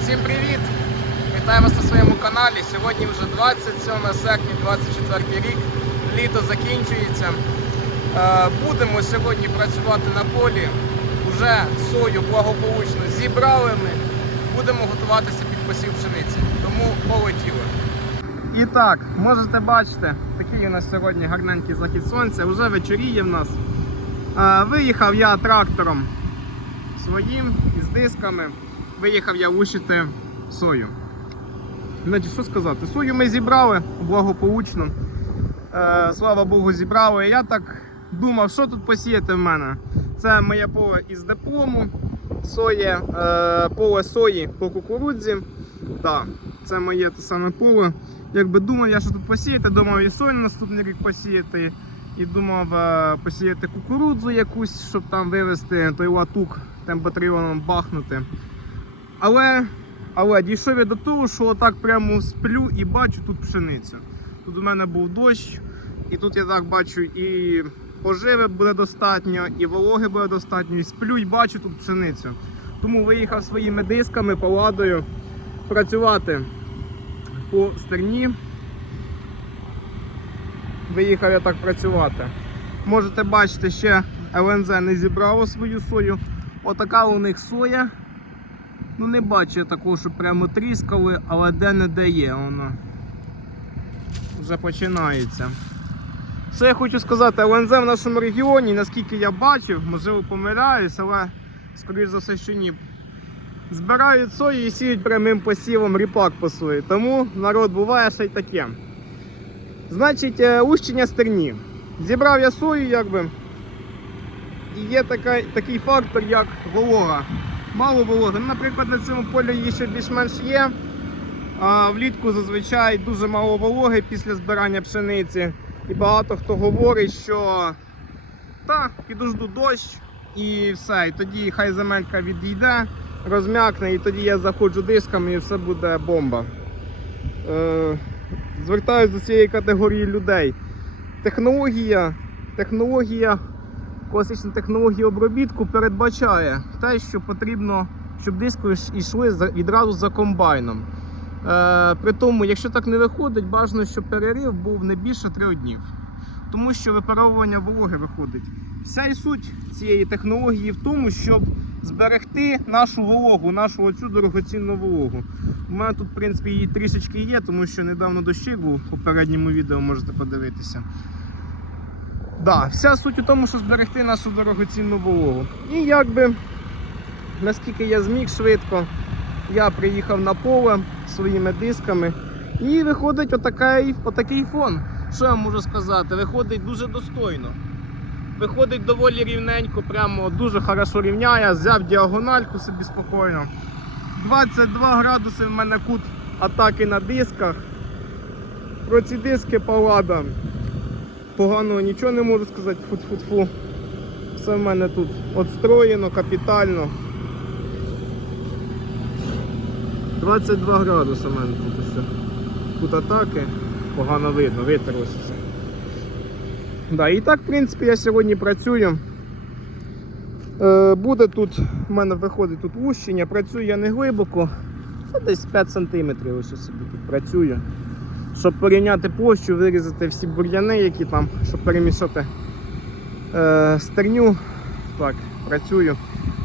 Всім привіт! Вітаю вас на своєму каналі. Сьогодні вже 27 серпня 24 рік. Літо закінчується. Е, Будемо сьогодні працювати на полі. Уже сою благополучно зібрали ми. Будемо готуватися під посів пшениці. Тому полетіли. І так, можете бачити, такий у нас сьогодні гарненький захід сонця. Уже вечоріє в нас. Е, Виїхав я трактором своїм із дисками. Виїхав я лущити сою. Значить, що сказати? Сою ми зібрали благополучно. Е, слава Богу, зібрали. Я так думав, що тут посіяти в мене. Це моє поле із диплому, соє, е, поле сої по кукурудзі. Так, це моє те саме поле. Якби думав я, що тут посіяти, думав і сою на наступний рік посіяти. І думав е, посіяти кукурудзу якусь, щоб там вивезти той латук темпатріоном бахнути. Але, але дійшов я до того, що отак прямо сплю і бачу тут пшеницю. Тут у мене був дощ, і тут я так бачу і поживи буде достатньо, і вологи буде достатньо, і сплю і бачу тут пшеницю. Тому виїхав своїми дисками, поладою працювати по стерні. Виїхав я так працювати. Можете бачити, ще ЛНЗ не зібрало свою сою. Отака у них соя. Ну не бачу я такого, що прямо тріскали, але де-не-де є воно. Вже починається. Що я хочу сказати, ЛНЗ в нашому регіоні, наскільки я бачив, можливо помиляюсь, але скоріш за все, що ні. Збирають сою і сіють прямим посівом ріпак по сої. Тому народ буває ще й таке. Значить, е, ущення стерні. Зібрав я сою, якби. І є така, такий фактор, як волога. Мало вологи. Ну, Наприклад, на цьому полі її ще більш-менш є. А влітку зазвичай дуже мало вологи після збирання пшениці. І багато хто говорить, що та, підожду дощ і все. І тоді хай земелька відійде, розм'якне, і тоді я заходжу дисками і все буде бомба. Е, звертаюсь до цієї категорії людей. Технологія, технологія класична технологія обробітку передбачає те, що потрібно, щоб диски йшли відразу за комбайном. Е, при тому, якщо так не виходить, бажано, щоб перерив був не більше трьох днів. Тому що випаровування вологи виходить. Вся і суть цієї технології в тому, щоб зберегти нашу вологу, нашу оцю дорогоцінну вологу. У мене тут, в принципі, її трішечки є, тому що недавно дощик був в попередньому відео можете подивитися. Да, вся суть у тому, що зберегти нашу дорогоцінну вологу. І якби, наскільки я зміг швидко, я приїхав на поле своїми дисками. І виходить отакий, отакий фон. Що я можу сказати? Виходить дуже достойно. Виходить доволі рівненько, прямо дуже хорошо рівняє. Взяв діагональку собі спокійно. 22 градуси в мене кут атаки на дисках. Про ці диски палада. Поганого нічого не можу сказати, фу-фу-фу. Все в мене тут отстроєно капітально. 22 градуси в мене тут все. Тут атаки, погано видно, все. Да, і так, в принципі, я сьогодні працюю. Е, буде тут, в мене виходить тут вущення, працюю я не глибоко, ну, десь 5 см ось собі тут працюю. Щоб порівняти площу, вирізати всі бур'яни, які там, щоб перемішати е, стерню. Так, працюю.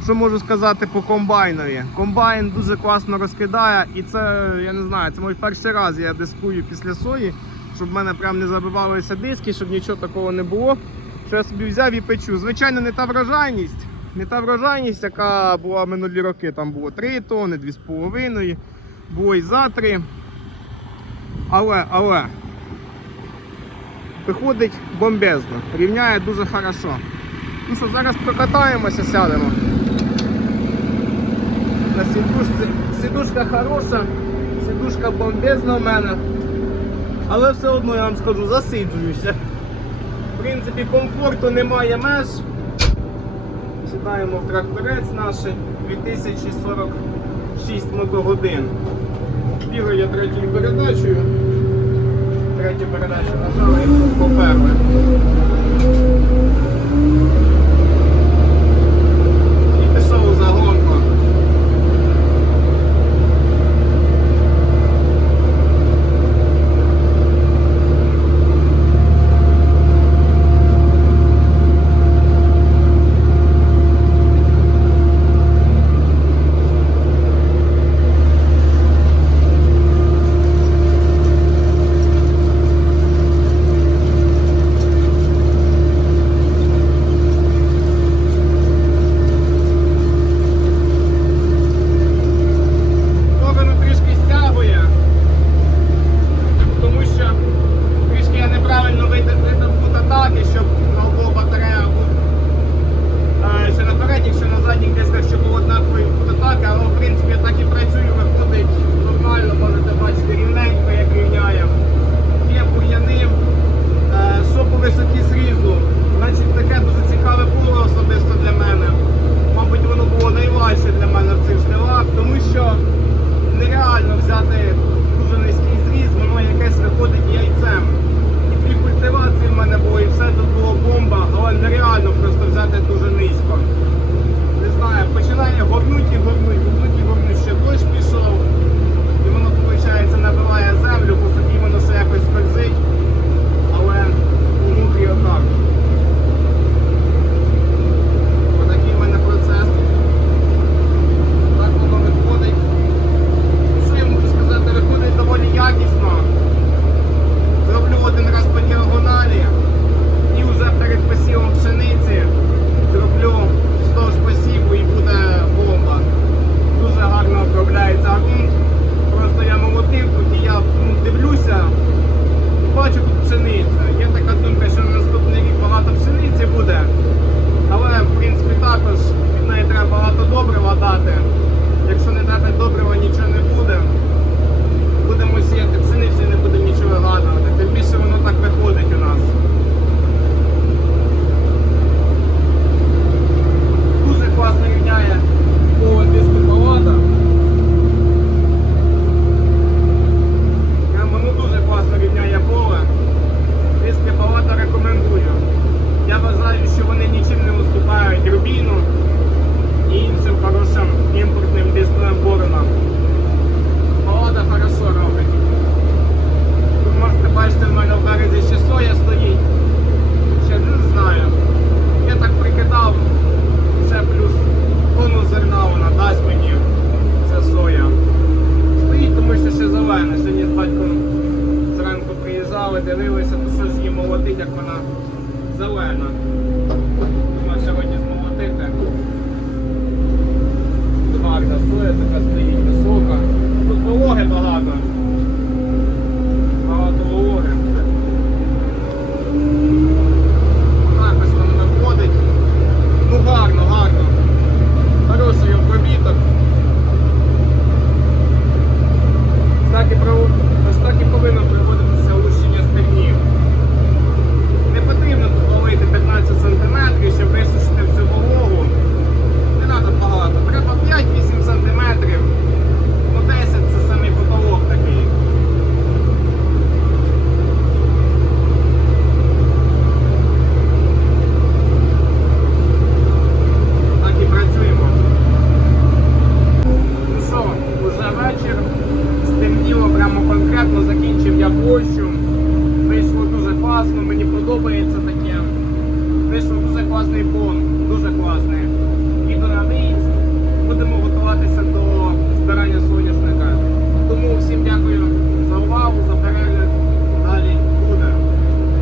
Що можу сказати по комбайнові? Комбайн дуже класно розкидає, і це, я не знаю, це мій перший раз я дискую після сої, щоб в мене прям не забивалися диски, щоб нічого такого не було. Що я собі взяв і печу. Звичайно, не та врожайність, не та врожайність, яка була минулі роки. Там було 3 тони, 2,5, було і за 3. Але, але виходить бомбезно, рівняє дуже хорошо. Ну що, зараз прокатаємося, сядемо. На сідушці. Сідушка хороша, сідушка бомбезна в мене. Але все одно я вам скажу, засиджуюся. В принципі, комфорту немає меж. Сідаємо в тракторець наш 2046 мотогодин. Бігаю я третьою передачею. Третю передачу нажали і поперли. гербіну і іншим хорошим імпортним дистриборнам. Погода хорошо робить. Ви можете бачити, в мене в березі ще соя стоїть. Ще не знаю. Я так прикидав. Gracias. класно, мені подобається таке. Вийшов дуже класний бон, дуже класний. І до виїзд, будемо готуватися до збирання соняшника. Тому всім дякую за увагу, за перегляд. Далі.